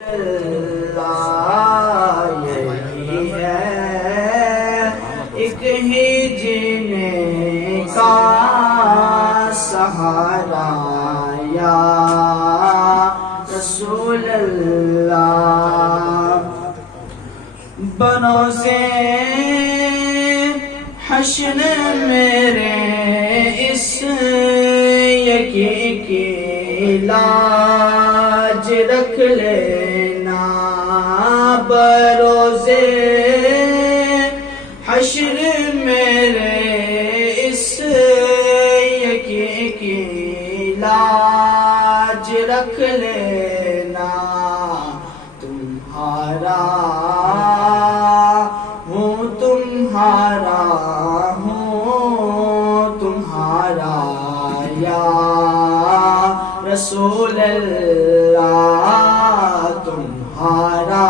اللہ یہی ہے ایک ہی جینے کا سہارا یا رسول اللہ بروزے حشر میرے اس یکی کی لاج رکھ لینا بروزے حشر میرے اس یکی کی لاج رکھ لینا تمہارا ہوں تمہارا یا رسول اللہ تمہارا